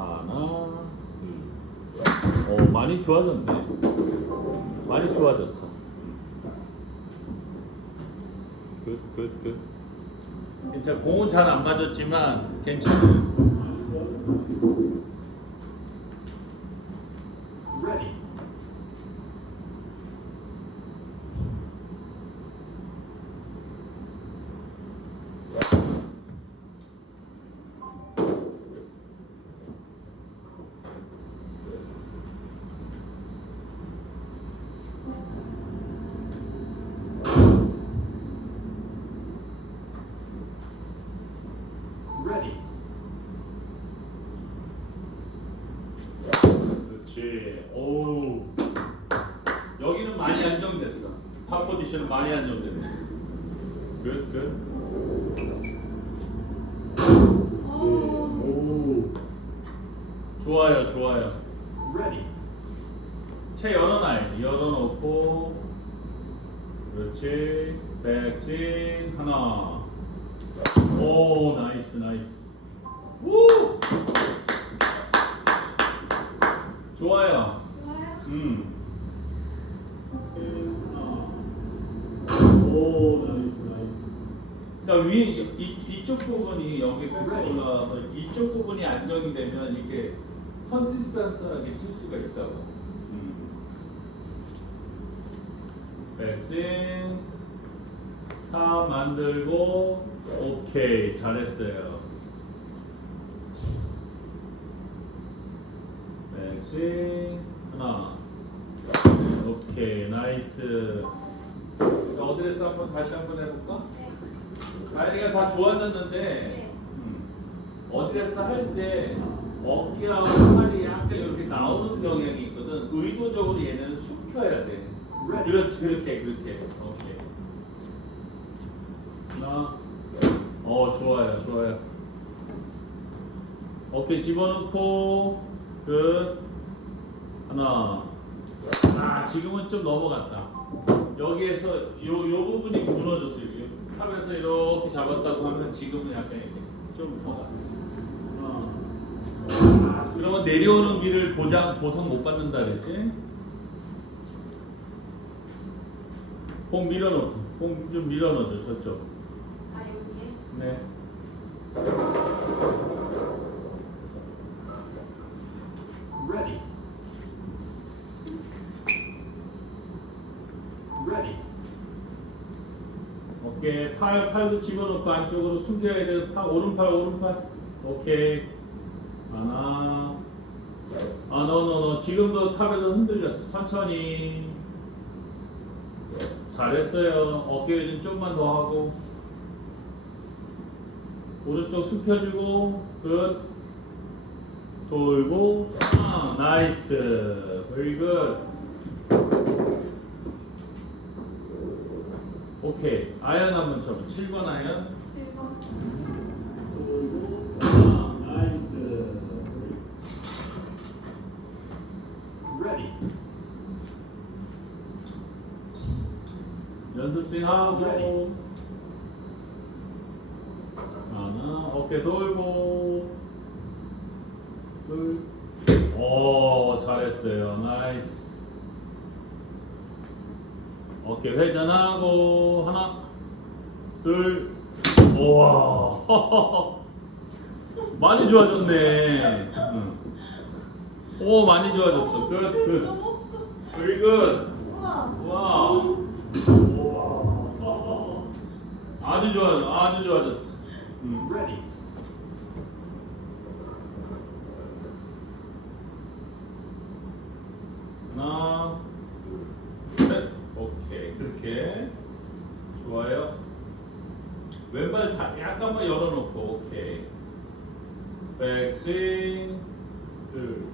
하나, 둘. 어, 많이 좋아졌네. 많이 좋아졌어. 굿, 굿, 굿. 괜찮아. 공은 잘 안 맞았지만 괜찮아. Ready. 그렇지. 오. 여기는 많이 안정됐어. 탑 포지션은 많이 안정됐네. 굿, 굿. 오. 좋아요, 좋아요. Ready. 채 열어놔야지. 열어놓고. 그렇지. 백스윙 하나. 오, 나이스, 나이스. 우! 좋아요. 좋아요. 음. 오, 나이스, 나이스. 그러니까 위, 이, 이쪽 부분이 여기 패스 올라와서 이쪽 부분이 안정이 되면 이렇게 컨시스턴스하게 칠 수가 있다고. 음. 백스윙 탑 만들고 오케이 잘했어요. 백스윙 하나 오케이 나이스 자, 어드레스 한번 다시 한번 해볼까? 네. 다리가 다 좋아졌는데 네. 음, 어드레스 할 때 어깨하고 팔이 약간 이렇게 나오는 경향이 있거든 의도적으로 얘네는 숙여야 돼. 그렇지 그렇게 그렇게 오케이 하나 어 좋아요 좋아요 어깨 집어넣고 끝 하나 아 지금은 좀 넘어갔다 여기에서 요, 요 부분이 무너졌어요 요 탑에서 이렇게 잡았다고 하면 지금은 약간 이렇게 좀더 갔어 어. 아, 그러면 내려오는 길을 보장 보상 못 받는다 그랬지? 공 밀어넣고 공 좀 밀어넣어줘 저쪽. 네 Ready. Ready. 오케이 팔 팔도 집어넣고 안쪽으로 숨겨야 돼. 팔 오른팔 오른팔. 오케이 하나. 아 너 너 너 지금도 탑에서 흔들렸어. 천천히. 잘했어요. 어깨 좀 좀만 더 하고. 오른쪽 숙여주고 끝. 돌고 아, 나이스. very good. 오케이 아연 한번 쳐봐 7번 아연 7번. 돌고 아, 나이스 Ready. 연습 스윙 하고 하나 어깨 돌고 둘 오 잘했어요 나이스 어깨 회전하고 하나 둘 우와 많이 좋아졌네 응. 오 많이 좋아졌어 굿굿 넘었어. very good 우와. 와우. 아주 좋아, 아주 좋아졌어. 음. Ready. 하나, 둘, 셋. 오케이, 그렇게 좋아요. 왼발 다 약간만 열어놓고 오케이. 백스윙, 둘.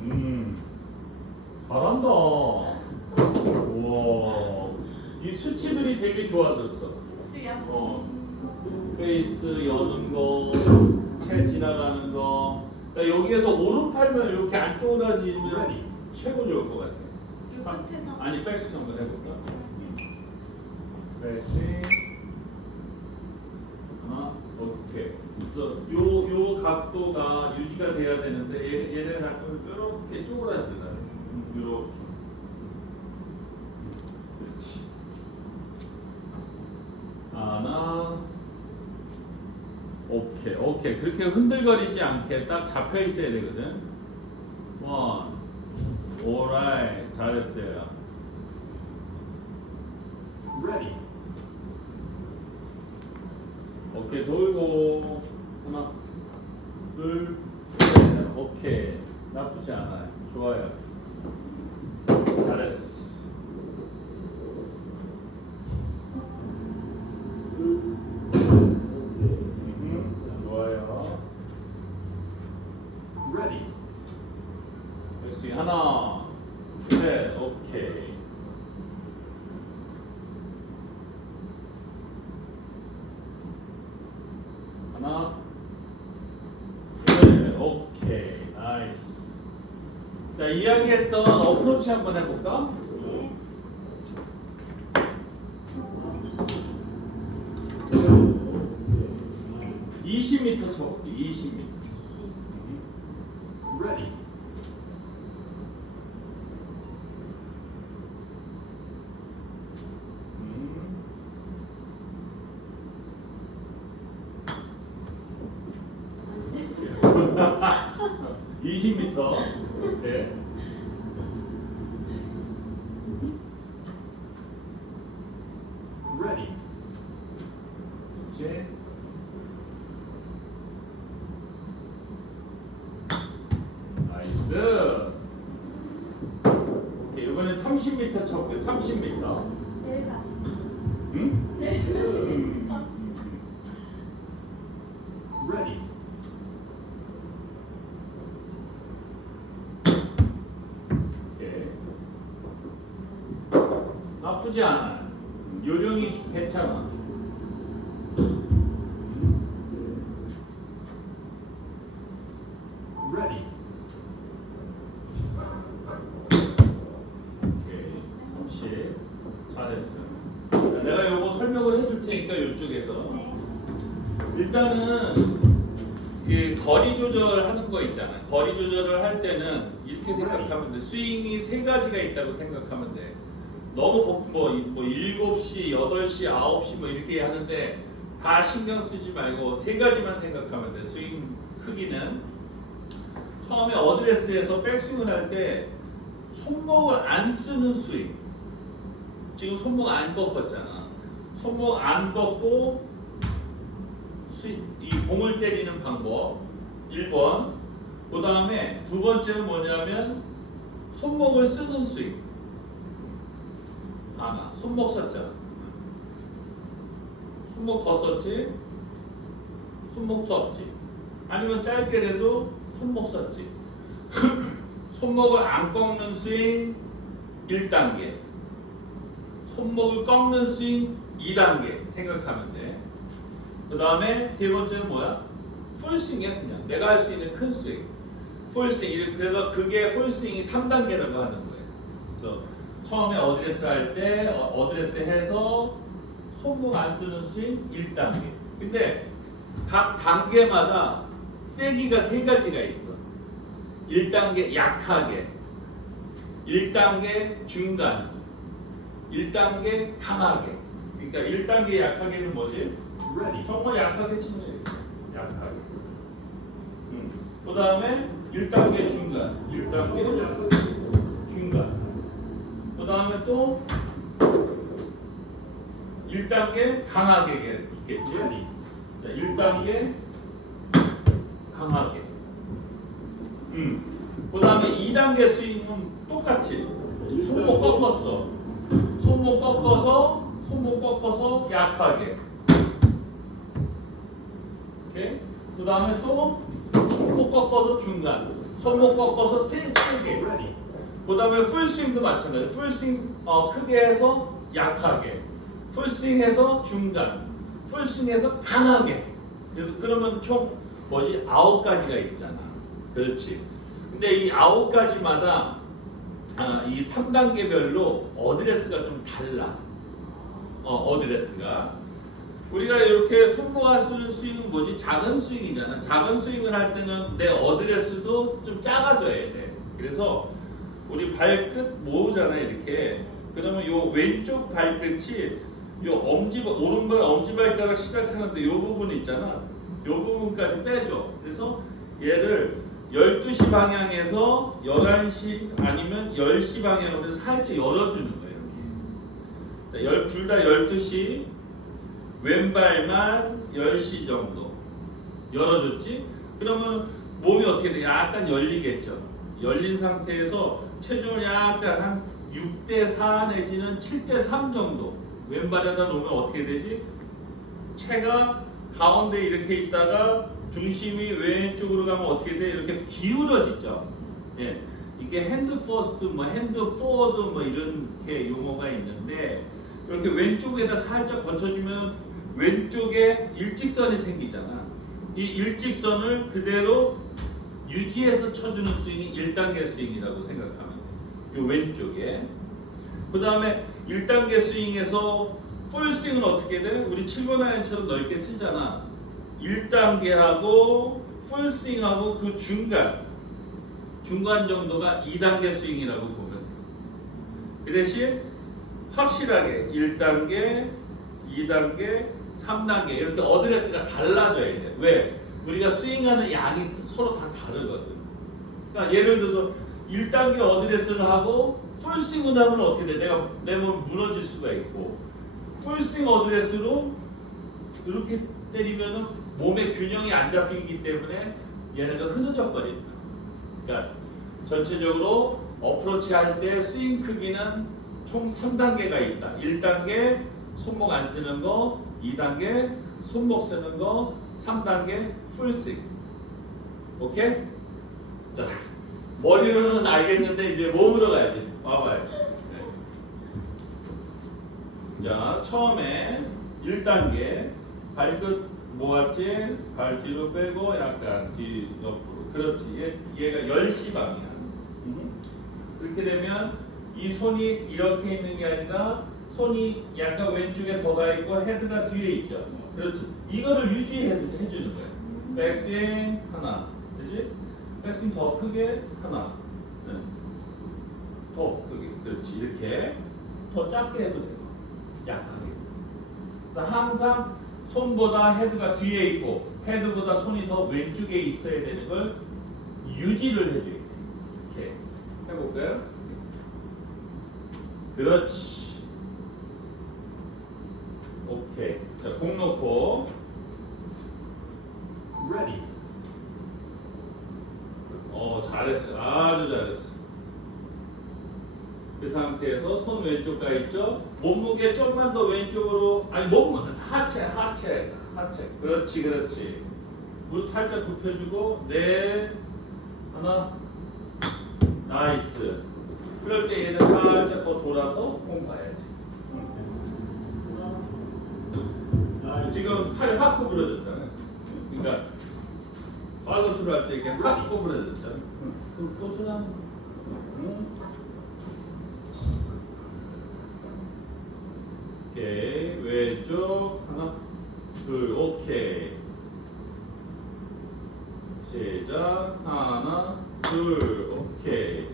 음, 잘한다. 우와, 이 수치들이 되게 좋아졌어. 수치야. 어. 페이스 여는 거, 채 지나가는 거. 그러니까 여기에서 오른팔만 이렇게 안쪽으로 하지면 Ready. 최고 좋을 것 같아. 요 끝에서. 아니 백스윙 한번 해볼까? 네. 백스윙. 하나, 오케이. 그래서 요, 요 각도가 유지가 돼야 되는데 얘, 얘네 자꾸 이렇게 쪼그라지다. 이렇게. 그렇지. 하나. 오케이, 오케이. 그렇게 흔들거리지 않게 딱 잡혀 있어야 되거든. 원. 오라이. 잘했어요. Ready. 오케이 돌고 둘 셋 오케이. 나쁘지 않아요. 좋아요 이야기했던 어프로치 한번 해볼까? 20m 쳐볼게 20m Ready. 음. 20m Ready. 오케이. 나쁘지 않아. 요령이 괜찮아. Ready. 오케이. 30. 잘했어. 자, 내가 요거 설명을 해줄 테니까 이쪽에서 네. 일단은 그 거리 조절하는 거 있잖아. 거리 조절을 할 때는 이렇게 생각하면 돼. 스윙이 세 가지가 있다고 생각하면 돼. 너무 복- 뭐, 이- 뭐 7시, 8시, 9시 뭐 이렇게 하는데 다 신경 쓰지 말고 세 가지만 생각하면 돼. 스윙 크기는 처음에 어드레스에서 백스윙을 할 때 손목을 안 쓰는 스윙. 지금 손목 안 꺾었잖아. 손목 안 꺾고 스윙, 이 공을 때리는 방법 1번 그 다음에 두 번째는 뭐냐면 손목을 쓰는 스윙 하나 손목 썼잖아 손목 더 썼지? 손목 썼지. 아니면 짧게라도 손목 썼지. 손목을 안 꺾는 스윙 1단계. 손목을 꺾는 스윙 2단계 생각하면 돼. 그 다음에 세 번째는 뭐야? 풀스윙이야 그냥. 내가 할 수 있는 큰 스윙. 풀스윙. 그래서 그게 풀스윙이 3단계라고 하는 거예요. 그래서 처음에 어드레스 할 때 어드레스 해서 손목 안 쓰는 스윙 1단계. 근데 각 단계마다 세기가 세 가지가 있어. 1단계 약하게, 1단계 중간, 1단계 강하게. 그러니까 1단계 약하게는 뭐지? 정말 약하게 치는 거예요. 약하게. 음. 그 다음에 1단계 중간, 1단계 중간. 그 다음에 또 1단계 강하게 있겠지. 자, 1단계 강하게. 음. 그 다음에 2단계 스윙은 똑같이 손목 꺾었어. 손목 꺾어서 손목 꺾어서 약하게. 오케이? 그 다음에 또 꺾어서 중간. 손목 꺾어서 세, 세게. 그 다음에 풀스윙도 마찬가지. 풀스윙 어, 크게 해서 약하게. 풀스윙 해서 중간. 풀스윙 해서 강하게. 그래서 그러면 총 뭐지? 아홉 가지가 있잖아. 그렇지. 근데 이 아홉 가지마다 아, 이 3단계별로 어드레스가 좀 달라. 어, 어드레스가. 우리가 이렇게 손모아 쓰는 스윙은 뭐지? 작은 스윙이잖아. 작은 스윙을 할 때는 내 어드레스도 좀 작아져야 돼. 그래서 우리 발끝 모으잖아 이렇게. 그러면 요 왼쪽 발끝이 요 엄지 오른발 엄지 발가락 시작하는데 요 부분 있잖아. 요 부분까지 빼줘. 그래서 얘를 12시 방향에서 11시 아니면 10시 방향으로 살짝 열어주는 거예요. 둘다 12시 왼발만 10시 정도 열어줬지? 그러면 몸이 어떻게 돼? 약간 열리겠죠. 열린 상태에서 체중을 약간 한 6대 4 내지는 7대 3 정도 왼발에다 놓으면 어떻게 되지? 체가 가운데 이렇게 있다가 중심이 왼쪽으로 가면 어떻게 돼? 이렇게 기울어지죠. 예. 이게 핸드 퍼스트, 뭐 핸드 포워드 뭐 이렇게 용어가 있는데 이렇게 왼쪽에다 살짝 거쳐주면 왼쪽에 일직선이 생기잖아. 이 일직선을 그대로 유지해서 쳐주는 스윙이 1단계 스윙이라고 생각하면 돼. 요 왼쪽에. 그 다음에 1단계 스윙에서 풀 스윙은 어떻게 돼? 우리 7번 아이언처럼 넓게 쓰잖아. 1단계하고 풀 스윙하고 그 중간 중간 정도가 2단계 스윙이라고 보면 돼. 그 대신 확실하게 1단계, 2단계, 3단계 이렇게 어드레스가 달라져야 돼. 왜? 우리가 스윙하는 양이 서로 다 다르거든. 그러니까 예를 들어서 1단계 어드레스를 하고 풀스윙을 하면 어떻게 돼? 내가 내 몸 무너질 수가 있고 풀스윙 어드레스로 이렇게 때리면은 몸의 균형이 안 잡히기 때문에 얘네가 흐느적 거린다. 그러니까 전체적으로 어프로치 할 때 스윙 크기는 총 3단계가 있다. 1단계 손목 안 쓰는 거, 2단계 손목 쓰는 거, 3단계 풀스윙. 오케이? 자, 머리로는 알겠는데 이제 몸으로 가야지. 와봐요. 네. 자, 처음에 1단계 발끝 모았지? 발 뒤로 빼고 약간 뒤 옆으로. 그렇지. 얘, 얘가 10시 방향. 음. 그렇게 되면 이 손이 이렇게 있는 게 아니라 손이 약간 왼쪽에 더 가 있고 헤드가 뒤에 있죠. 그렇지. 이거를 유지해 해주는 거야. 백스윙 하나, 그렇지? 백스윙 더 크게 하나, 네. 더 크게, 그렇지. 이렇게 더 작게 해도 되고, 약하게. 그래서 항상 손보다 헤드가 뒤에 있고 헤드보다 손이 더 왼쪽에 있어야 되는 걸 유지를 해줘야 돼. 이렇게 해볼까요? 그렇지. 오케이. 자, 공 놓고. Ready. 어 잘했어. 아주 잘했어. 그 상태에서 손 왼쪽 가 있죠? 몸무게 조금만 더 왼쪽으로. 아니 몸 하체 하체 하체. 그렇지 그렇지. 무릎 살짝 굽혀주고 네. 하나. 나이스. 그럴 때 얘는 살짝 더 돌아서 공 가야지 지금 팔이 확 구부러졌잖아요. 그러니까 팔로스를 할때 이렇게 확 구부러졌잖아 그 고수랑 응? 오케이. 왼쪽 하나 둘 오케이. 시작. 하나 둘 오케이.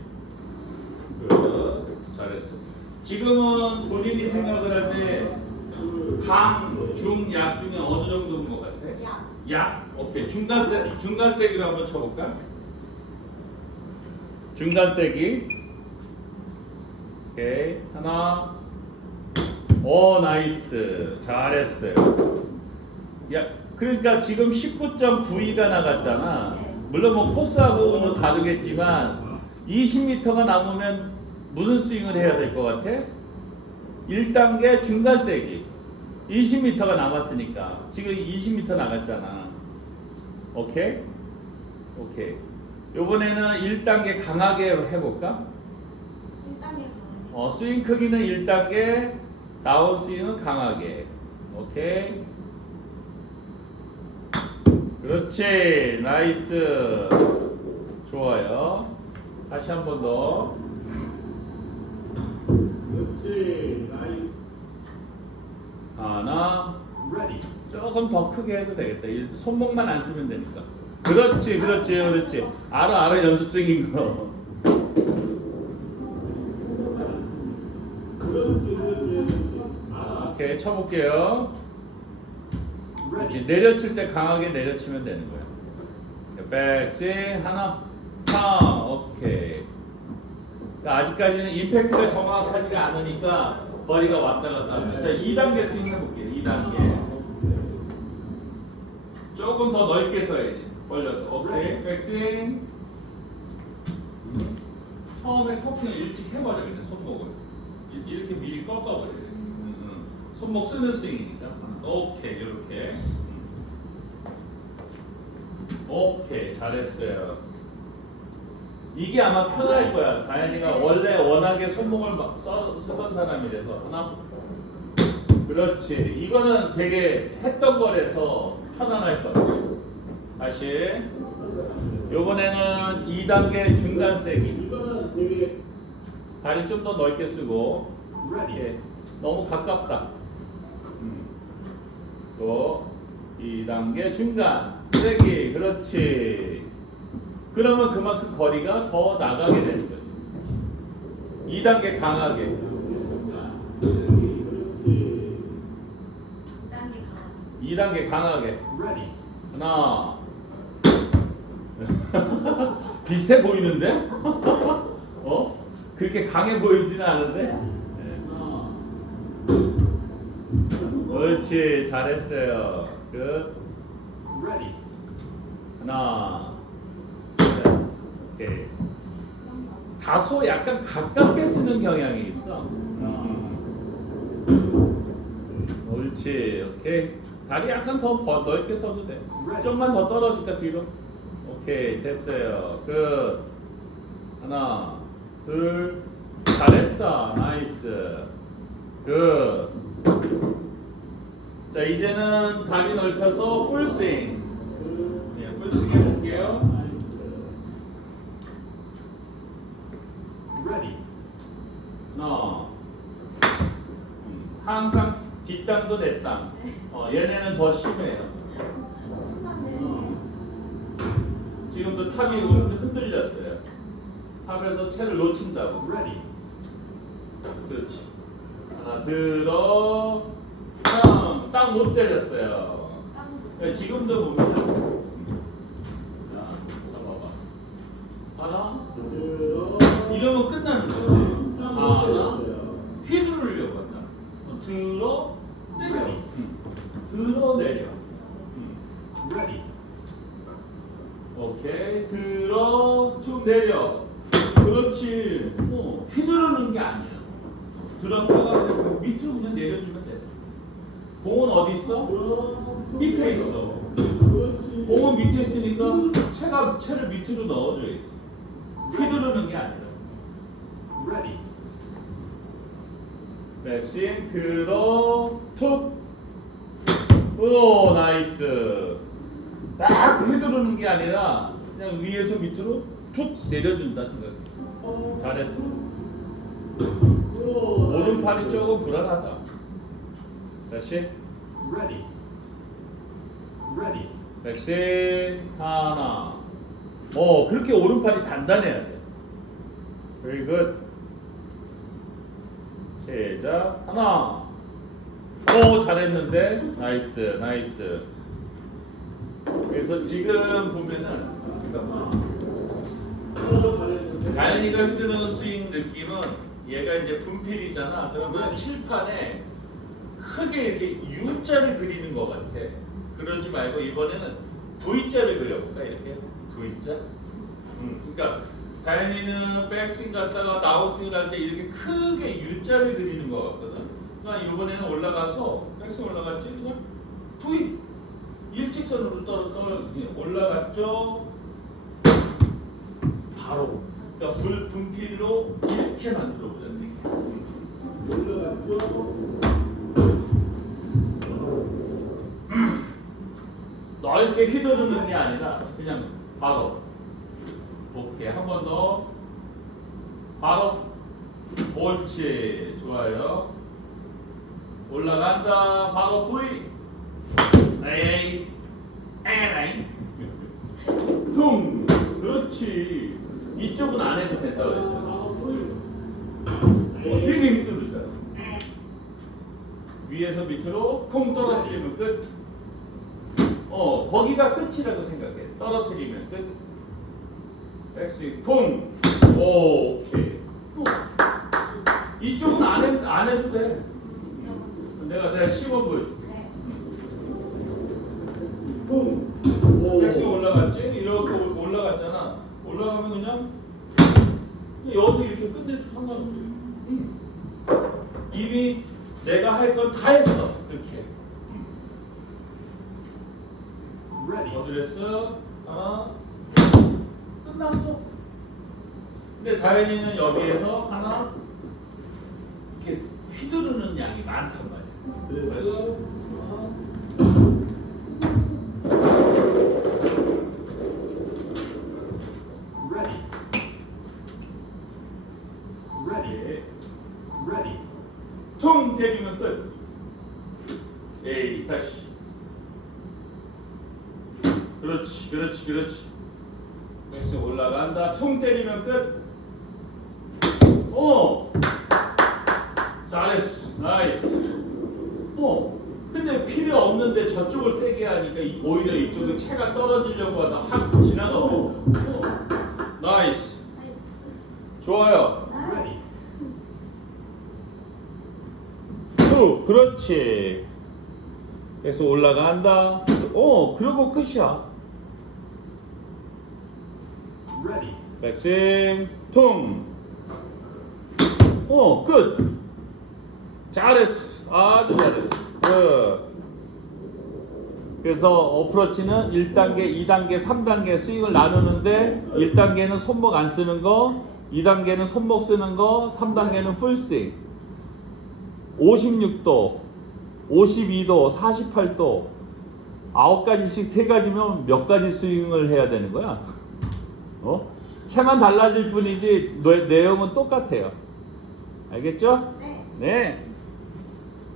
굿 잘했어. 지금은 본인이 생각을 할때 강, 중, 약 중에 어느 정도인 것 같아? 야. 약? 오케이 중간 세 중간 세기로 한번 쳐볼까? 중간 세기 오케이 하나 오 나이스 잘했어요 야 그러니까 지금 19.92가 나갔잖아 네. 물론 뭐 코스하고는 다르겠지만 20m가 남으면 무슨 스윙을 해야 될 것 같아? 1단계 중간 세기 20m가 남았으니까. 지금 20m 나갔잖아. 오케이? 오케이. 요번에는 1단계 강하게 해볼까? 1단계 강하게. 어, 스윙 크기는 1단계 다운 스윙은 강하게. 오케이? 그렇지. 나이스. 좋아요. 다시 한 번 더 그렇지 나이스 하나. 조금 더 크게 해도 되겠다. 이 손목만 안 쓰면 되니까. 그렇지, 그렇지, 그렇지. 알아, 알아, 거. 그렇지, 그렇지, 그렇지. 오케이, 쳐볼게요. 이렇게 내려칠 때 강하게 내려치면 되는 거야. 백스윙 하나, 팡, 오케이. 그러니까 아직까지는 임팩트가 정확하지가 않으니까 거리가 왔다 갔다. 자, 2단계 스윙 해볼게요. 2단계. 조금 더 넓게 써야지. 벌렸어. 오케이. 백스윙. 처음에 커팅을 일찍 해버려 그냥 손목을. 이- 이렇게 미리 꺾어버려. 음, 음. 손목 쓰는 스윙이니까. 오케이 이렇게. 오케이 잘했어요. 이게 아마 편할 거야. 다현이가 원래 워낙에 손목을 막 써, 쓰던 사람이라서 하나. 그렇지. 이거는 되게 했던 거라서 편안할 거야. 다시. 요번에는 2단계 중간 세기. 다리 좀 더 넓게 쓰고. 이렇게 너무 가깝다. 또 2단계 중간 세기 그렇지. 그러면 그만큼 거리가 더 나가게 되는 거지. 2단계 강하게. 그렇지. 2단계 가. 2단계 강하게. 하나. 비슷해 보이는데? 어? 그렇게 강해 보이지는 않은데? 네. 옳지, 잘했어요. 끝. 하나. 둘, 오케이. 다소 약간 가깝게 쓰는 경향이 있어. 음. 옳지, 오케이. 다리 약간 더 버- 넓게 서도 돼. 좀만 더 떨어질까 뒤로. 오케이, 됐어요. 끝. 하나, 둘, 잘했다. 나이스. 끝. 자, 이제는 다리 넓혀서 풀스윙. 네, 풀스윙 해볼게요. Ready. 하나. 음, 항상 뒷 땅도 내 땅. 어, 얘네는 더 심해요. 심하네. 지금도 탑이 흔- 흔들렸어요. 탑에서 채를 놓친다고. Ready. 그렇지. 하나 들어. 땅! 땅못 때렸어요. 땅. 네, 지금도 보면. 공은 어디 있어? 밑에 있어. 공은 밑에 있으니까 채가 채를 밑으로 넣어줘야지. 휘두르는 게 아니라. Ready. 백스윙 들어. 툭 오 나이스. 막 휘두르는 게 아니라 그냥 위에서 밑으로 툭 내려준다 생각해. 잘했어. 오른팔이 조금 불안하다 다시. Ready. Ready. 백스윙 하나. 어 그렇게 오른팔이 단단해야 돼. Very good. 시작. 하나. 오 잘했는데? 나이스 나이스. 그래서 지금 보면은 잠깐만. 오 잘했는데? 다현이가 휘두르는 스윙 느낌은 얘가 이제 분필이잖아. 그러면 칠판에 크게 이렇게 U자를 그리는 것 같아. 그러지 말고 이번에는 V자를 그려볼까 이렇게 V자. 음, 그러니까 다현이는 백스윙 갔다가 다운스윙을 할 때 이렇게 크게 U자를 그리는 것 같거든. 그러니까 이번에는 올라가서 백스윙 올라갔지 그냥 V 일직선으로 떨어 떨어 올라갔죠. 바로 그러니까 불 분필로 이렇게 만들어 보자. 올라갔죠. 넓게 휘두르는 게 아니라 그냥 바로 오케이. 한 번 더. 바로 옳지. 좋아요. 올라간다. 바로 V 에이. 에라이 퉁 그렇지. 이쪽은 안 해도 된다고 그랬잖아. 어, 되게 힘들잖아. 위에서 밑으로 쿵 떨어뜨리면 끝. 어, 거기가 끝이라고 생각해. 떨어뜨리면 끝. 백스윙 쿵. 오, 오케이. 또. 이쪽은 안, 해, 안 해도 돼. 내가 내가 시범 보여줄게. 네. 쿵. 백스윙 올라갔지? 이렇게 올- 올라갔잖아. 올라가면 그냥 여기서 이렇게 끝내도 상관없지. 응. 이미 내가 할 건 다 했어. 이렇게. Ready. 어 드레스 하나 끝났어. 근데 다현이는 여기에서 하나 이렇게 휘두르는 양이 많단 말이야. 그래서 Ready. Ready. 이렇게 Ready. 퉁 때리면 끝. 에이 다시. 그렇지, 그렇지, 그렇지. 백스 올라간다. 퉁 때리면 끝. 어. 잘했어. 나이스. 어. 근데 필요 없는데 저쪽을 세게 하니까 이- 오히려 이쪽은 채가 떨어지려고 하다 확 지나가 버려. 어. 나이스. 나이스. 좋아요. Ready. 쭉 그렇지 그래서 올라간다. 어 그러고 끝이야. 백스윙 퉁어끝. 잘했어. 아주 잘했어. 끝. 그래서 어프로치는 1단계, 2단계, 3단계 스윙을 나누는데 1단계는 손목 안 쓰는 거 2단계는 손목 쓰는 거 3단계는 풀스윙. 56도, 52도, 48도, 9가지씩 3가지면 몇 가지 스윙을 해야 되는 거야? 어? 채만 달라질 뿐이지 내- 내용은 똑같아요. 알겠죠? 네. 네.